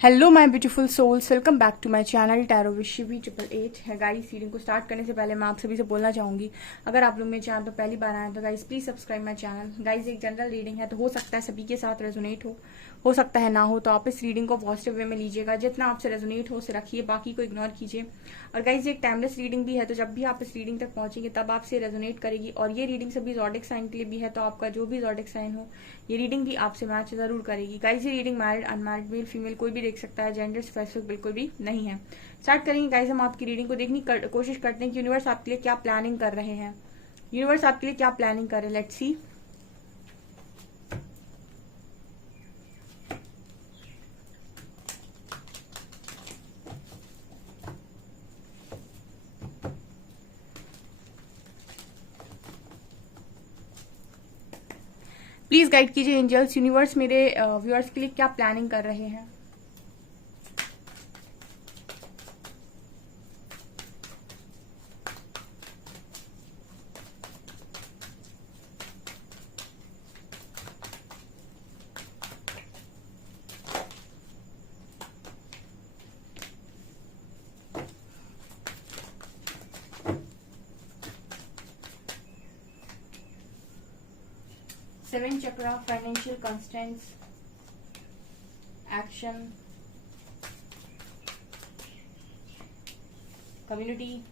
Hello my beautiful souls, welcome back to my channel tarot with Shivi 888 है। Guys, reading को start करने से पहले मैं आप सभी से बोलना चाहूंगी, अगर आप लोग मेरे चैनल पर पहली बार आए तो guys please subscribe my channel. Guys, एक जनरल रीडिंग है तो हो सकता है सभी के साथ रेजोनेट हो सकता है ना हो, तो आप इस रीडिंग को पॉजिटिव वे में लीजिएगा। जितना आपसे रेजोनेट हो उसे रखिए, बाकी को इग्नोर कीजिए। और गाइस, एक टाइमलेस रीडिंग भी है, तो जब भी आप इस रीडिंग तक पहुंचेंगे तब आपसे रेजोनेट करेगी। और ये रीडिंग सभी ज़ोडिक साइन के लिए भी है, तो आपका जो भी ज़ोडिक साइन हो ये रीडिंग भी आपसे मैच जरूर करेगी। गाइस, ये reading married unmarried male female कोई भी देख सकता है, जेंडर स्पेसिफिक बिल्कुल भी नहीं है। स्टार्ट करेंगे गाइस। हम आपकी रीडिंग को देखने की कोशिश करते हैं कि यूनिवर्स आपके लिए क्या प्लानिंग कर रहे हैं। यूनिवर्स आपके लिए क्या प्लानिंग कर रहे हैं, लेट्स सी। प्लीज गाइड कीजिए एंजल्स, यूनिवर्स मेरे व्यूअर्स के लिए क्या प्लानिंग कर रहे हैं। Seven chakra, financial constraints, action, community,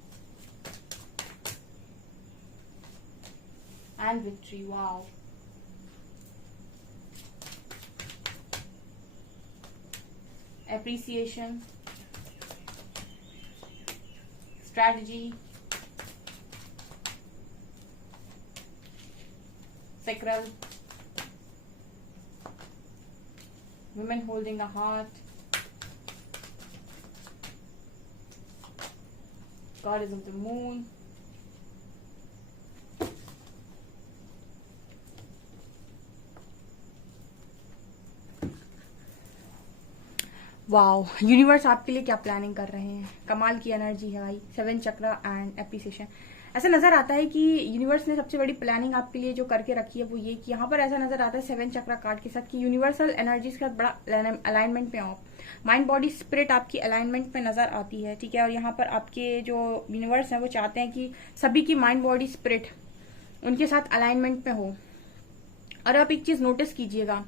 and victory. Wow. Appreciation, strategy, sacral, women holding a heart, goddess of the moon, wow. Universe आपके लिए क्या प्लानिंग कर रहे हैं, कमाल की एनर्जी है भाई। Seven chakra and appreciation. ऐसा नजर आता है कि यूनिवर्स ने सबसे बड़ी प्लानिंग आपके लिए जो करके रखी है वो ये कि यहाँ पर ऐसा नजर आता है सेवन चक्रा कार्ड के साथ कि यूनिवर्सल एनर्जीज के साथ बड़ा अलाइनमेंट में आप माइंड बॉडी स्पिरिट आपकी अलाइनमेंट में नजर आती है, ठीक है। और यहाँ पर आपके जो यूनिवर्स है वो चाहते हैं कि सभी की माइंड बॉडी स्पिरिट उनके साथ अलाइनमेंट में हो। और आप एक चीज नोटिस कीजिएगा,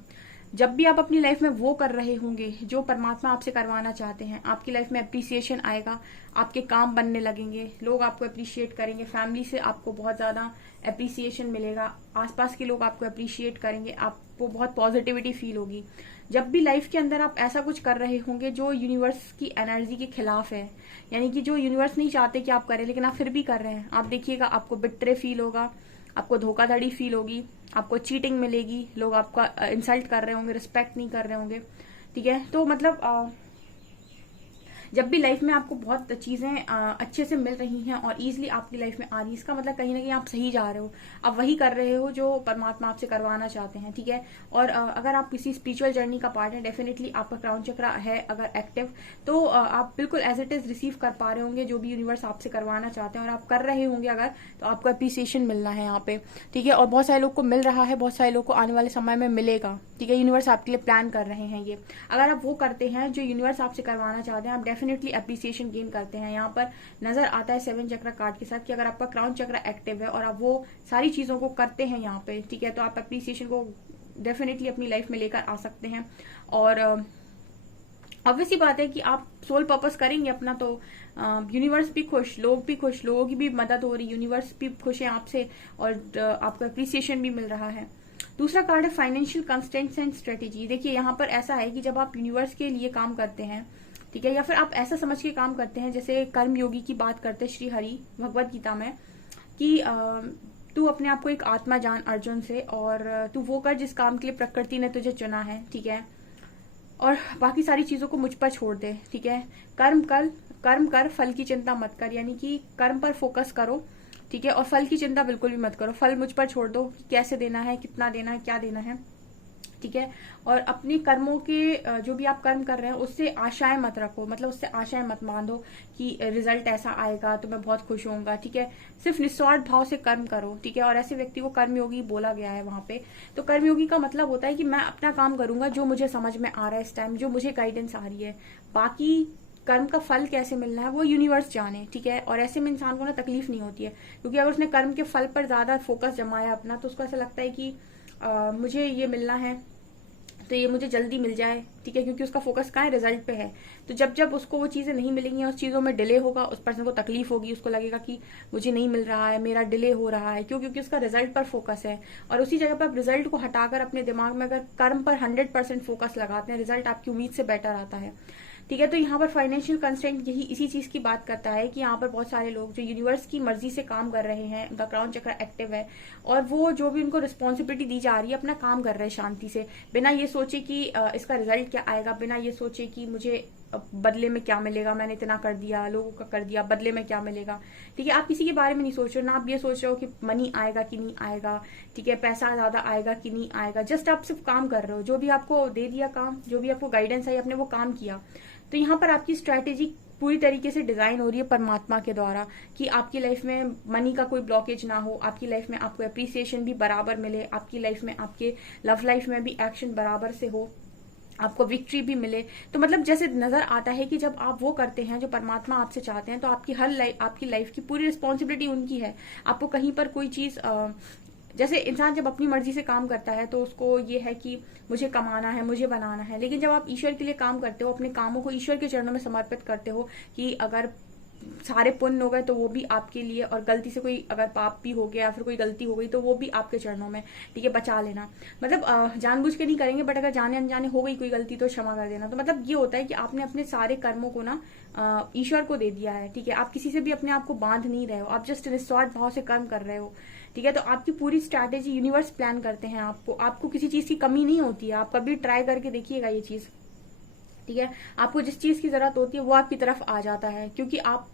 जब भी आप अपनी लाइफ में वो कर रहे होंगे जो परमात्मा आपसे करवाना चाहते हैं, आपकी लाइफ में अप्रिसिएशन आएगा, आपके काम बनने लगेंगे, लोग आपको अप्रिशिएट करेंगे, फैमिली से आपको बहुत ज्यादा अप्रिसिएशन मिलेगा, आसपास के लोग आपको अप्रिशिएट करेंगे, आपको बहुत पॉजिटिविटी फील होगी। जब भी लाइफ के अंदर आप ऐसा कुछ कर रहे होंगे जो यूनिवर्स की एनर्जी के खिलाफ है, यानी कि जो यूनिवर्स नहीं चाहते कि आप करें लेकिन आप फिर भी कर रहे हैं, आप देखिएगा आपको बिट्रे फील होगा, आपको धोखाधड़ी फील होगी, आपको चीटिंग मिलेगी, लोग आपका इंसल्ट कर रहे होंगे, रिस्पेक्ट नहीं कर रहे होंगे, ठीक है। तो मतलब जब भी लाइफ में आपको बहुत चीजें अच्छे से मिल रही हैं और इजीली आपकी लाइफ में आ रही है, इसका मतलब कहीं ना कहीं आप सही जा रहे हो, आप वही कर रहे हो जो परमात्मा आपसे करवाना चाहते हैं, ठीक है। और अगर आप किसी स्पिरिचुअल जर्नी का पार्ट है, डेफिनेटली आपका क्राउन चक्र है अगर एक्टिव, तो आप बिल्कुल एज इट इज रिसीव कर पा रहे होंगे जो भी यूनिवर्स आपसे करवाना चाहते हैं, और आप कर रहे होंगे अगर, तो आपको अप्रिसिएशन मिलना है यहाँ पे, ठीक है। और बहुत सारे लोग को मिल रहा है, बहुत सारे लोग को आने वाले समय में मिलेगा, ठीक है। यूनिवर्स आपके लिए प्लान कर रहे हैं ये। अगर आप वो करते हैं जो यूनिवर्स आपसे करवाना चाहते हैं, आप डेफिनेटली अप्रिसिएशन गेन करते हैं। यहाँ पर नजर आता है सेवन चक्र कार्ड के साथ कि अगर आपका क्राउन चक्र एक्टिव है और आप वो सारी चीजों को करते हैं यहाँ पे, ठीक है, तो आप अप्रिसिएशन को डेफिनेटली अपनी लाइफ में लेकर आ सकते हैं। और ऑब्वियसली बात है कि आप सोल पर्पस करेंगे अपना, तो यूनिवर्स भी खुश, लोग भी खुश, लोगों की भी मदद हो रही, यूनिवर्स भी खुश है आपसे, और आपको अप्रिसिएशन भी मिल रहा है। दूसरा कार्ड है फाइनेंशियल कंस्टेंट्स एंड स्ट्रेटेजी। देखिए यहाँ पर ऐसा है कि जब आप यूनिवर्स के लिए काम करते हैं, ठीक है, या फिर आप ऐसा समझ के काम करते हैं, जैसे कर्म योगी की बात करते हैं श्री हरि भगवत गीता में कि तू अपने आप को एक आत्मा जान अर्जुन से, और तू वो कर जिस काम के लिए प्रकृति ने तुझे चुना है, ठीक है, और बाकी सारी चीजों को मुझ पर छोड़ दे, ठीक है। कर्म कर, फल की चिंता मत कर, यानी कि कर्म पर फोकस करो, ठीक है, और फल की चिंता बिल्कुल भी मत करो। फल मुझ पर छोड़ दो कि कैसे देना है, कितना देना है, क्या देना है, ठीक है। और अपने कर्मों के जो भी आप कर्म कर रहे हैं उससे आशाएं मत रखो, मतलब उससे आशाएं मत बांधो कि रिजल्ट ऐसा आएगा तो मैं बहुत खुश होऊंगा, ठीक है। सिर्फ निस्वार्थ भाव से कर्म करो, ठीक है। और ऐसे व्यक्ति को कर्मयोगी बोला गया है वहां पे। तो कर्मयोगी का मतलब होता है कि मैं अपना काम करूंगा जो मुझे समझ में आ रहा है इस टाइम, जो मुझे गाइडेंस आ रही है। बाकी कर्म का फल कैसे मिलना है वो यूनिवर्स जाने, ठीक है। और ऐसे में इंसान को ना तकलीफ नहीं होती है, क्योंकि अगर उसने कर्म के फल पर ज्यादा फोकस जमाया अपना, तो उसको ऐसा लगता है कि मुझे ये मिलना है तो ये मुझे जल्दी मिल जाए, ठीक है, क्योंकि उसका फोकस कहाँ है, रिजल्ट पे है। तो जब जब उसको वो चीजें नहीं मिलेंगी, उस चीजों में डिले होगा, उस पर्सन को तकलीफ होगी, उसको लगेगा कि मुझे नहीं मिल रहा है, मेरा डिले हो रहा है, क्यों? क्योंकि उसका रिजल्ट पर फोकस है। और उसी जगह पर आप रिजल्ट को हटाकर अपने दिमाग में अगर कर्म पर 100% फोकस लगाते हैं, रिजल्ट आपकी उम्मीद से बेटर आता है, ठीक है। तो यहाँ पर फाइनेंशियल कंस्ट्रेंट यही इसी चीज की बात करता है कि यहाँ पर बहुत सारे लोग जो यूनिवर्स की मर्जी से काम कर रहे हैं, उनका क्राउन चक्र एक्टिव है, और वो जो भी उनको रिस्पॉन्सिबिलिटी दी जा रही है अपना काम कर रहे हैं शांति से, बिना ये सोचे कि इसका रिजल्ट क्या आएगा, बिना ये सोचे कि मुझे बदले में क्या मिलेगा, मैंने इतना कर दिया, लोगों का कर दिया, बदले में क्या मिलेगा, ठीक है। आप किसी के बारे में नहीं सोच रहे हो ना, आप ये सोच रहे हो कि मनी आएगा कि नहीं आएगा, ठीक है, पैसा ज्यादा आएगा कि नहीं आएगा। जस्ट आप सिर्फ काम कर रहे हो, जो भी आपको दे दिया काम, जो भी आपको गाइडेंस आई, आपने वो काम किया। तो यहाँ पर आपकी स्ट्रैटेजी पूरी तरीके से डिजाइन हो रही है परमात्मा के द्वारा, कि आपकी लाइफ में मनी का कोई ब्लॉकेज ना हो, आपकी लाइफ में आपको अप्रिसिएशन भी बराबर मिले, आपकी लाइफ में, आपके लव लाइफ में भी एक्शन बराबर से हो, आपको विक्ट्री भी मिले। तो मतलब जैसे नजर आता है कि जब आप वो करते हैं जो परमात्मा आपसे चाहते हैं, तो आपकी हर लाइफ, आपकी लाइफ की पूरी रिस्पॉन्सिबिलिटी उनकी है। आपको कहीं पर कोई चीज जैसे इंसान जब अपनी मर्जी से काम करता है तो उसको ये है कि मुझे कमाना है, मुझे बनाना है, लेकिन जब आप ईश्वर के लिए काम करते हो, अपने कामों को ईश्वर के चरणों में समर्पित करते हो कि अगर सारे पुण्य हो गए तो वो भी आपके लिए, और गलती से कोई अगर पाप भी हो गया या फिर कोई गलती हो गई तो वो भी आपके चरणों में, ठीक है, बचा लेना। मतलब जानबूझ के नहीं करेंगे, बट अगर जाने अनजाने हो गई कोई गलती तो क्षमा कर देना। तो मतलब ये होता है कि आपने अपने सारे कर्मों को ना ईश्वर को दे दिया है, ठीक है। आप किसी से भी अपने आप को बांध नहीं रहे हो, आप जस्ट निस्वार्थ भाव से कर्म कर रहे हो, ठीक है। तो आपकी पूरी स्ट्रैटेजी यूनिवर्स प्लान करते हैं आपको किसी चीज की कमी नहीं होती है। आप कभी ट्राई करके देखिएगा ये चीज, ठीक है। आपको जिस चीज की जरूरत होती है वो आपकी तरफ आ जाता है, क्योंकि आप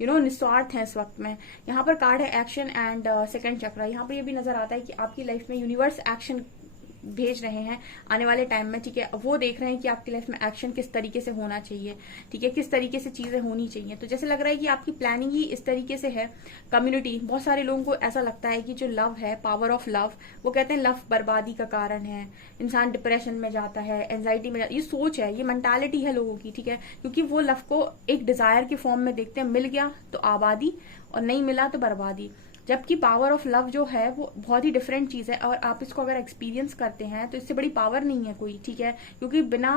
निस्वार्थ हैं इस वक्त में। यहाँ पर कार्ड है एक्शन एंड सेकंड चक्र। यहाँ पर ये भी नजर आता है कि आपकी लाइफ में यूनिवर्स एक्शन भेज रहे हैं आने वाले टाइम में, ठीक है। वो देख रहे हैं कि आपकी लाइफ में एक्शन किस तरीके से होना चाहिए, ठीक है, किस तरीके से चीजें होनी चाहिए। तो जैसे लग रहा है कि आपकी प्लानिंग ही इस तरीके से है। कम्युनिटी, बहुत सारे लोगों को ऐसा लगता है कि जो लव है, पावर ऑफ लव, वो कहते हैं लव बर्बादी का कारण है, इंसान डिप्रेशन में जाता है, एंजाइटी में जाता है। ये सोच है, ये मेंटालिटी है लोगों की, ठीक है, क्योंकि वो लव को एक डिजायर के फॉर्म में देखते हैं, मिल गया तो आबादी और नहीं मिला तो बर्बादी। जबकि पावर ऑफ लव जो है वो बहुत ही डिफरेंट चीज है, और आप इसको अगर एक्सपीरियंस करते हैं तो इससे बड़ी पावर नहीं है कोई, ठीक है। क्योंकि बिना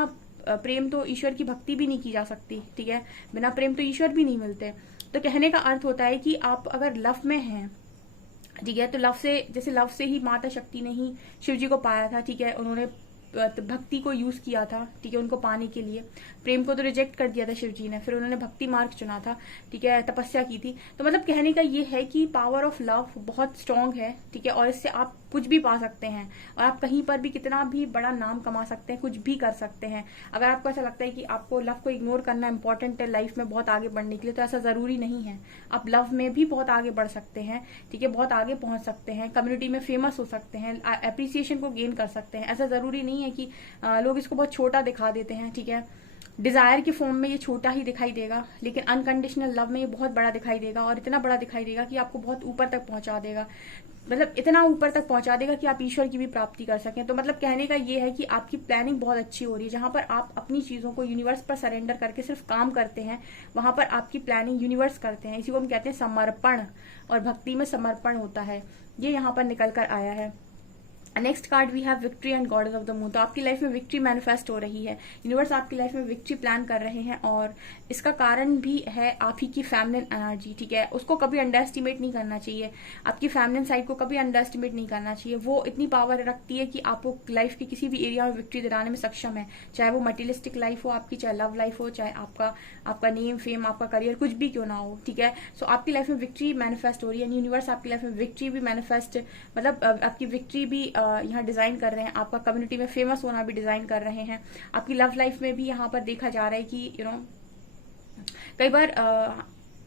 प्रेम तो ईश्वर की भक्ति भी नहीं की जा सकती, ठीक है, बिना प्रेम तो ईश्वर भी नहीं मिलते। तो कहने का अर्थ होता है कि आप अगर लव में हैं, ठीक है, तो लव से, जैसे लव से ही माता शक्ति ने ही शिव जी को पाया था, ठीक है, उन्होंने भक्ति को यूज किया था, ठीक है, उनको पाने के लिए। प्रेम को तो रिजेक्ट कर दिया था शिव जी ने, फिर उन्होंने भक्ति मार्ग चुना था, ठीक है, तपस्या की थी। तो मतलब कहने का ये है कि पावर ऑफ लव बहुत स्ट्रांग है, ठीक है, और इससे आप कुछ भी पा सकते हैं, और आप कहीं पर भी कितना भी बड़ा नाम कमा सकते हैं, कुछ भी कर सकते हैं। अगर आपको ऐसा लगता है कि आपको लव को इग्नोर करना इंपॉर्टेंट है लाइफ में बहुत आगे बढ़ने के लिए, तो ऐसा जरूरी नहीं है। आप लव में भी बहुत आगे बढ़ सकते हैं, ठीक है, बहुत आगे पहुंच सकते हैं, कम्युनिटी में फेमस हो सकते हैं, अप्रिसिएशन को गेन कर सकते हैं। ऐसा जरूरी नहीं है कि लोग इसको बहुत छोटा दिखा देते हैं, ठीक है। डिजायर के फॉर्म में ये छोटा ही दिखाई देगा, लेकिन अनकंडीशनल लव में ये बहुत बड़ा दिखाई देगा, और इतना बड़ा दिखाई देगा कि आपको बहुत ऊपर तक पहुंचा देगा। मतलब इतना ऊपर तक पहुंचा देगा कि आप ईश्वर की भी प्राप्ति कर सकें। तो मतलब कहने का ये है कि आपकी प्लानिंग बहुत अच्छी हो रही है। जहां पर आप अपनी चीजों को यूनिवर्स पर सरेंडर करके सिर्फ काम करते हैं, वहां पर आपकी प्लानिंग यूनिवर्स करते हैं। इसी को हम कहते हैं समर्पण, और भक्ति में समर्पण होता है। ये यहाँ पर निकल कर आया है। Next card we have victory and goddess of the moon. तो आपकी लाइफ में विक्ट्री मैनिफेस्ट हो रही है, यूनिवर्स आपकी लाइफ में विक्ट्री प्लान कर रहे हैं, और इसका कारण भी है आप ही की फेमिनिन एनर्जी, ठीक है। उसको कभी अंडर एस्टिमेट नहीं करना चाहिए, आपकी फेमिनिन साइड को कभी अंडर एस्टिमेट नहीं करना चाहिए। वो इतनी पावर रखती है कि आपको लाइफ के किसी भी एरिया में विक्ट्री दिलाने में सक्षम है, चाहे वो मटेरियलिस्टिक लाइफ हो आपकी, चाहे लव लाइफ हो, चाहे आपका नेम फेम, आपका करियर, कुछ भी क्यों ना हो, ठीक है। सो आपकी लाइफ में विक्ट्री मैनिफेस्ट हो रही है, यूनिवर्स आपकी लाइफ में विक्ट्री भी मैनिफेस्ट, मतलब आपकी विक्ट्री भी यहाँ डिजाइन कर रहे हैं, आपका कम्युनिटी में फेमस होना भी डिजाइन कर रहे हैं। आपकी लव लाइफ में भी यहाँ पर देखा जा रहा है कि कई बार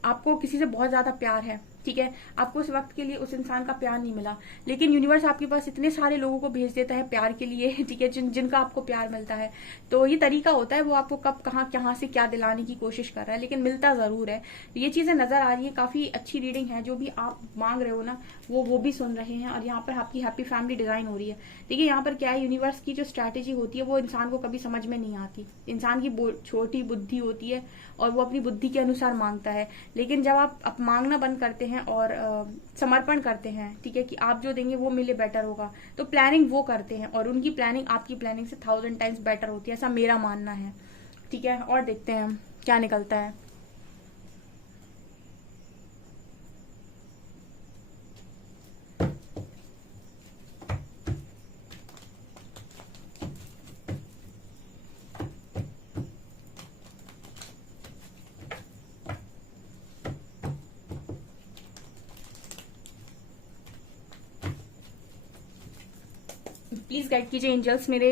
आपको किसी से बहुत ज्यादा प्यार है, ठीक है, आपको उस वक्त के लिए उस इंसान का प्यार नहीं मिला, लेकिन यूनिवर्स आपके पास इतने सारे लोगों को भेज देता है प्यार के लिए, ठीक है, जिनका आपको प्यार मिलता है। तो ये तरीका होता है, वो आपको कब कहाँ से क्या दिलाने की कोशिश कर रहा है, लेकिन मिलता जरूर है। ये चीजें नजर आ रही है, काफी अच्छी रीडिंग है। जो भी आप मांग रहे हो ना, वो भी सुन रहे हैं। और यहाँ पर आपकी हैप्पी फैमिली डिजाइन हो रही है। देखिए यहाँ पर क्या है, यूनिवर्स की जो स्ट्रैटेजी होती है वो इंसान को कभी समझ में नहीं आती। इंसान की छोटी बुद्धि होती है और वो अपनी बुद्धि के अनुसार मांगता है। लेकिन जब आप मांगना बंद करते हैं और समर्पण करते हैं, ठीक है, कि आप जो देंगे वो मिले बेटर होगा, तो प्लानिंग वो करते हैं और उनकी प्लानिंग आपकी प्लानिंग से 1000 टाइम्स बेटर होती है, ऐसा मेरा मानना है। ठीक है, और देखते हैं क्या निकलता है। प्लीज गाइड कीजिए एंजल्स, मेरे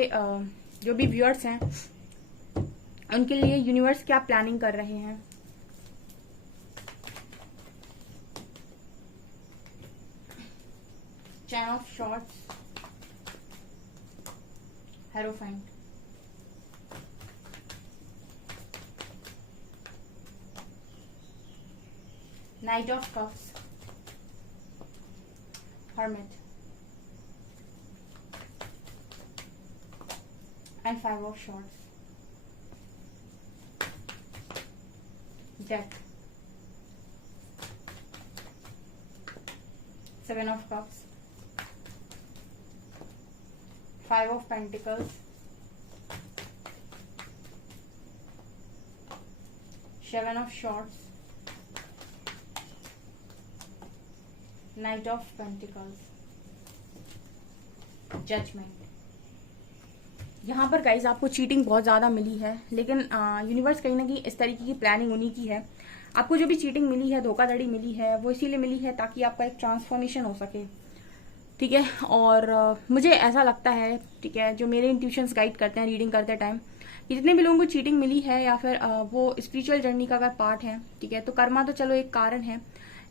जो भी व्यूअर्स हैं उनके लिए यूनिवर्स क्या प्लानिंग कर रहे हैं। Chain of shorts, hierophant, knight of cups, hermit and 5 of swords, death, 7 of cups, 5 of pentacles, 7 of swords, knight of pentacles, judgment। यहाँ पर गाइज आपको चीटिंग बहुत ज़्यादा मिली है, लेकिन यूनिवर्स कहीं ना कहीं इस तरीके की प्लानिंग उन्हीं की है। आपको जो भी चीटिंग मिली है, धोखाधड़ी मिली है, वो इसीलिए मिली है ताकि आपका एक ट्रांसफॉर्मेशन हो सके। ठीक है, और मुझे ऐसा लगता है, ठीक है, जो मेरे इंट्यूशंस गाइड करते हैं रीडिंग करते टाइम, जितने भी लोगों को चीटिंग मिली है या फिर वो स्पिरिचुअल जर्नी का अगर पार्ट है, ठीक है, तो कर्मा तो चलो एक कारण है,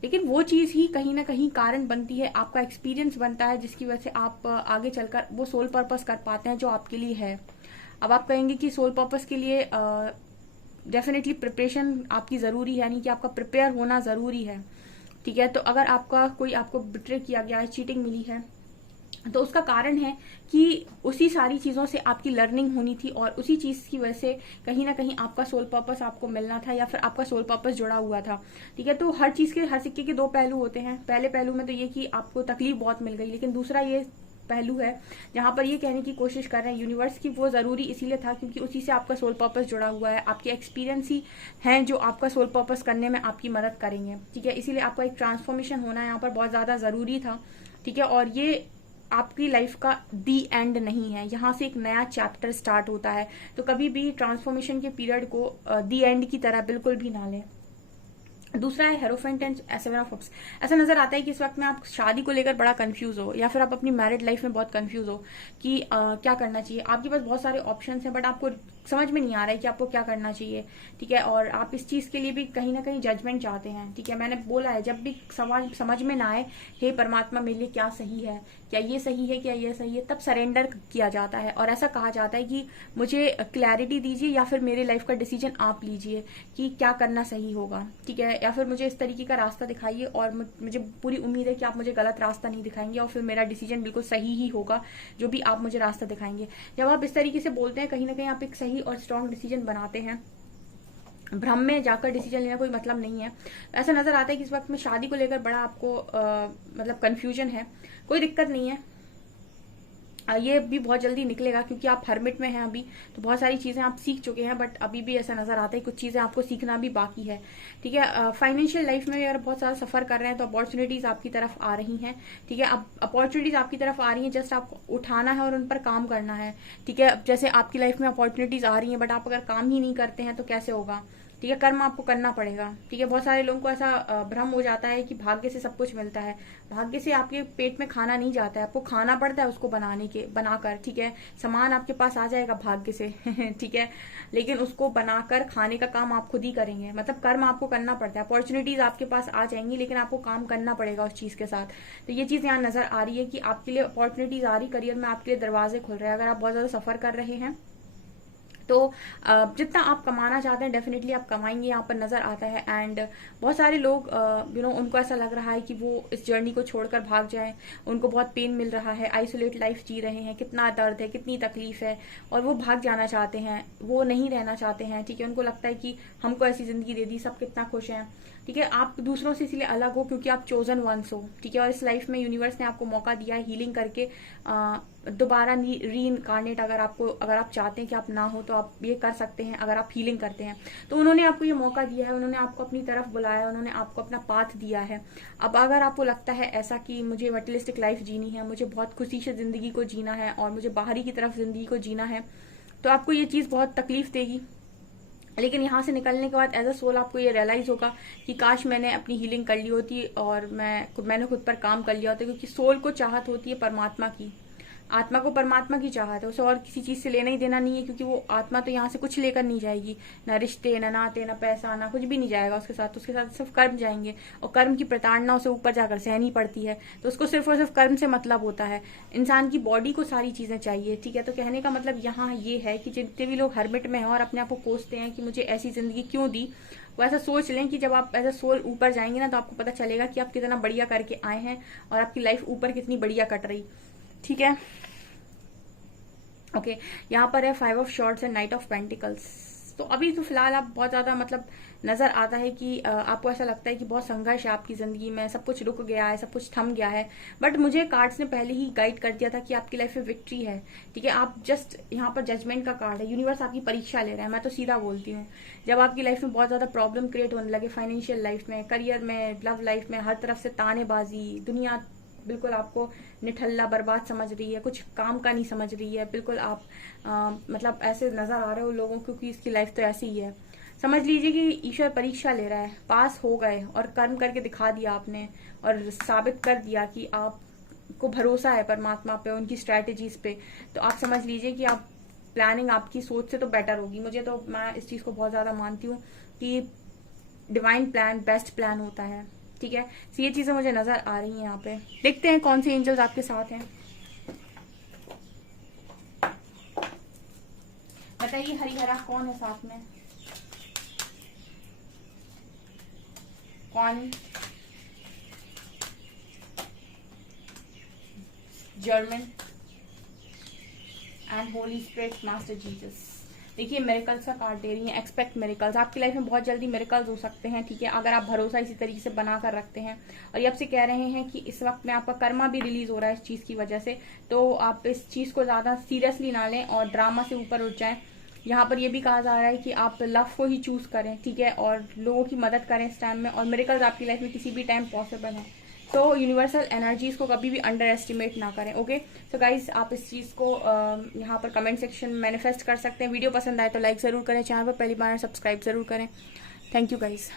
लेकिन वो चीज ही कहीं ना कहीं कारण बनती है, आपका एक्सपीरियंस बनता है, जिसकी वजह से आप आगे चलकर वो सोल पर्पस कर पाते हैं जो आपके लिए है। अब आप कहेंगे कि सोल पर्पस के लिए डेफिनेटली प्रिपरेशन आपकी जरूरी है, यानी कि आपका प्रिपेयर होना जरूरी है। ठीक है, तो अगर आपका कोई आपको बिट्रे किया गया है, चीटिंग मिली है, तो उसका कारण है कि उसी सारी चीजों से आपकी लर्निंग होनी थी और उसी चीज की वजह से कहीं ना कहीं आपका सोल पर्पस आपको मिलना था या फिर आपका सोल पर्पस जुड़ा हुआ था। ठीक है, तो हर चीज के, हर सिक्के के दो पहलू होते हैं। पहले पहलू में तो ये कि आपको तकलीफ बहुत मिल गई, लेकिन दूसरा ये पहलू है जहां पर ये कहने की कोशिश कर रहे हैं यूनिवर्स की वो जरूरी इसीलिए था क्योंकि उसी से आपका सोल पर्पस जुड़ा हुआ है। आपके एक्सपीरियंस ही हैं जो आपका सोल पर्पस करने में आपकी मदद करेंगे। ठीक है, इसीलिए आपका एक ट्रांसफॉर्मेशन होना यहाँ पर बहुत ज्यादा जरूरी था। ठीक है, और ये आपकी लाइफ का दी एंड नहीं है, यहाँ से एक नया चैप्टर स्टार्ट होता है। तो कभी भी ट्रांसफॉर्मेशन के पीरियड को दी एंड की तरह बिल्कुल भी ना लें। दूसरा है hierophant and seven of cups. ऐसा नजर आता है कि इस वक्त में आप शादी को लेकर बड़ा कंफ्यूज हो या फिर आप अपनी मैरिड लाइफ में बहुत कंफ्यूज हो कि क्या करना चाहिए। आपके पास बहुत सारे ऑप्शंस हैं बट आपको समझ में नहीं आ रहा है कि आपको क्या करना चाहिए। ठीक है, और आप इस चीज के लिए भी कहीं ना कहीं जजमेंट चाहते हैं। ठीक है, मैंने बोला है जब भी समझ में ना आए, हे परमात्मा मेरे लिए क्या सही है, क्या ये सही है, क्या ये सही है, तब सरेंडर किया जाता है और ऐसा कहा जाता है कि मुझे क्लैरिटी दीजिए या फिर मेरे लाइफ का डिसीजन आप लीजिए कि क्या करना सही होगा। ठीक है, या फिर मुझे इस तरीके का रास्ता दिखाइए और मुझे पूरी उम्मीद है कि आप मुझे गलत रास्ता नहीं दिखाएंगे और फिर मेरा डिसीजन बिल्कुल सही ही होगा जो भी आप मुझे रास्ता दिखाएंगे। जब आप इस तरीके से बोलते हैं, कहीं ना कहीं आप एक सही और स्ट्रांग डिसीजन बनाते हैं। भ्रम में जाकर डिसीजन लेना कोई मतलब नहीं है। ऐसा नजर आता है कि इस वक्त में शादी को लेकर बड़ा आपको मतलब कंफ्यूजन है। कोई दिक्कत नहीं है, ये भी बहुत जल्दी निकलेगा क्योंकि आप हर्मिट में हैं अभी, तो बहुत सारी चीजें आप सीख चुके हैं बट अभी भी ऐसा नजर आता है कुछ चीजें आपको सीखना भी बाकी है। ठीक है, फाइनेंशियल लाइफ में अगर बहुत सारा सफर कर रहे हैं तो अपॉर्चुनिटीज आपकी तरफ आ रही हैं। ठीक है, अब अपॉर्चुनिटीज आपकी तरफ आ रही हैं, जस्ट आपको उठाना है और उन पर काम करना है। ठीक है, जैसे आपकी लाइफ में अपॉर्चुनिटीज आ रही हैं बट आप अगर काम ही नहीं करते हैं तो कैसे होगा। ठीक है, कर्म आपको करना पड़ेगा। ठीक है, बहुत सारे लोगों को ऐसा भ्रम हो जाता है कि भाग्य से सब कुछ मिलता है। भाग्य से आपके पेट में खाना नहीं जाता है, आपको खाना पड़ता है उसको बनाकर। ठीक है, सामान आपके पास आ जाएगा भाग्य से ठीक है, लेकिन उसको बनाकर खाने का काम आप खुद ही करेंगे। मतलब कर्म आपको करना पड़ता है। अपॉर्चुनिटीज आपके पास आ जाएंगी, लेकिन आपको काम करना पड़ेगा उस चीज के साथ। तो ये चीज यहाँ नजर आ रही है कि आपके लिए अपॉर्चुनिटीज आ रही, करियर में आपके लिए दरवाजे खुल रहे हैं। अगर आप बहुत ज्यादा सफर कर रहे हैं तो जितना आप कमाना चाहते हैं डेफिनेटली आप कमाएंगे, यहाँ पर नजर आता है। एंड बहुत सारे लोग उनको ऐसा लग रहा है कि वो इस जर्नी को छोड़कर भाग जाएं, उनको बहुत पेन मिल रहा है, आइसोलेट लाइफ जी रहे हैं, कितना दर्द है, कितनी तकलीफ है, और वो भाग जाना चाहते हैं, वो नहीं रहना चाहते हैं। ठीक है, उनको लगता है कि हमको ऐसी जिंदगी दे दी, सब कितना खुश हैं। ठीक है, आप दूसरों से इसलिए अलग हो क्योंकि आप चोजन वंस हो। ठीक है, और इस लाइफ में यूनिवर्स ने आपको मौका दिया है हीलिंग करके दोबारा री इनकारनेट। अगर आप चाहते हैं कि आप ना हो तो आप ये कर सकते हैं, अगर आप हीलिंग करते हैं तो। उन्होंने आपको ये मौका दिया है, उन्होंने आपको अपनी तरफ बुलाया, उन्होंने आपको अपना पाथ दिया है। अब अगर आपको लगता है ऐसा कि मुझे मटेरियलिस्टिक लाइफ जीनी है, मुझे बहुत खुशी से जिंदगी को जीना है और मुझे बाहरी की तरफ जिंदगी को जीना है, तो आपको ये चीज बहुत तकलीफ देगी। लेकिन यहाँ से निकलने के बाद एज अ सोल आपको ये रियलाइज होगा कि काश मैंने अपनी हीलिंग कर ली होती और मैंने खुद पर काम कर लिया होता, क्योंकि सोल को चाहत होती है परमात्मा की। आत्मा को परमात्मा की चाहत है, उसे और किसी चीज से लेना ही देना नहीं है, क्योंकि वो आत्मा तो यहाँ से कुछ लेकर नहीं जाएगी, ना रिश्ते, ना नाते, ना पैसा, ना कुछ भी नहीं जाएगा उसके साथ सिर्फ कर्म जाएंगे। और कर्म की प्रताड़ना उसे ऊपर जाकर सहनी पड़ती है, तो उसको सिर्फ और सिर्फ कर्म से मतलब होता है। इंसान की बॉडी को सारी चीजें चाहिए। ठीक है, तो कहने का मतलब यहाँ ये है कि जितने भी लोग हर्मिट में हैं और अपने आप को कोसते हैं कि मुझे ऐसी जिंदगी क्यों दी, वो ऐसा सोच लें कि जब आप एज अ सोल ऊपर जाएंगे ना, तो आपको पता चलेगा कि आप कितना बढ़िया करके आए हैं और आपकी लाइफ ऊपर कितनी बढ़िया कट रही। ठीक है, ओके यहाँ पर है 5 of shorts and night of pentacles. तो अभी तो फिलहाल आप बहुत ज्यादा नजर आता है कि आपको ऐसा लगता है कि बहुत संघर्ष है आपकी जिंदगी में, सब कुछ रुक गया है, सब कुछ थम गया है। बट मुझे कार्ड्स ने पहले ही गाइड कर दिया था कि आपकी लाइफ में विक्ट्री है। ठीक है, आप जस्ट यहाँ पर जजमेंट का कार्ड है, यूनिवर्स आपकी परीक्षा ले रहा है। मैं तो सीधा बोलती हूँ, जब आपकी लाइफ में बहुत ज्यादा प्रॉब्लम क्रिएट होने लगे, फाइनेंशियल लाइफ में, करियर में, लव लाइफ में, हर तरफ से तानेबाजी, दुनिया बिल्कुल आपको निठल्ला बर्बाद समझ रही है, कुछ काम का नहीं समझ रही है, बिल्कुल आप ऐसे नजर आ रहे हो लोगों को कि इसकी लाइफ तो ऐसी ही है। समझ लीजिए कि ईश्वर परीक्षा ले रहा है, पास हो गए और कर्म करके दिखा दिया आपने और साबित कर दिया कि आपको भरोसा है परमात्मा पे, उनकी स्ट्रैटेजीज पे। तो आप समझ लीजिए कि आप प्लानिंग आपकी सोच से तो बेटर होगी। मैं इस चीज को बहुत ज्यादा मानती हूँ कि डिवाइन प्लान बेस्ट प्लान होता है। ठीक है, तो ये चीजें मुझे नजर आ रही हैं यहाँ पे। देखते हैं कौन से एंजल्स आपके साथ हैं। बताइए हरिहरा कौन है साथ में, कौन? German and Holi spirit master Jesus. देखिए मिरेकल्स का कार्ड दे रही है, एक्सपेक्ट मिरेकल्स। आपकी लाइफ में बहुत जल्दी मिरेकल्स हो सकते हैं। ठीक है, अगर आप भरोसा इसी तरीके से बनाकर रखते हैं। और ये आपसे कह रहे हैं कि इस वक्त में आपका कर्मा भी रिलीज हो रहा है इस चीज की वजह से, तो आप इस चीज को ज्यादा सीरियसली ना लें और ड्रामा से ऊपर उठ जाएं। यहाँ पर ये भी कहा जा रहा है कि आप लव को ही चूज करें। ठीक है, और लोगों की मदद करें इस टाइम में, और मिरेकल्स आपकी लाइफ में किसी भी टाइम पॉसिबल है। तो यूनिवर्सल एनर्जीज को कभी भी अंडर एस्टिमेट ना करें। ओके, तो गाइज आप इस चीज को यहाँ पर कमेंट सेक्शन में मैनिफेस्ट कर सकते हैं। वीडियो पसंद आए तो लाइक जरूर करें, चैनल पर पहली बार सब्सक्राइब जरूर करें। Thank you guys.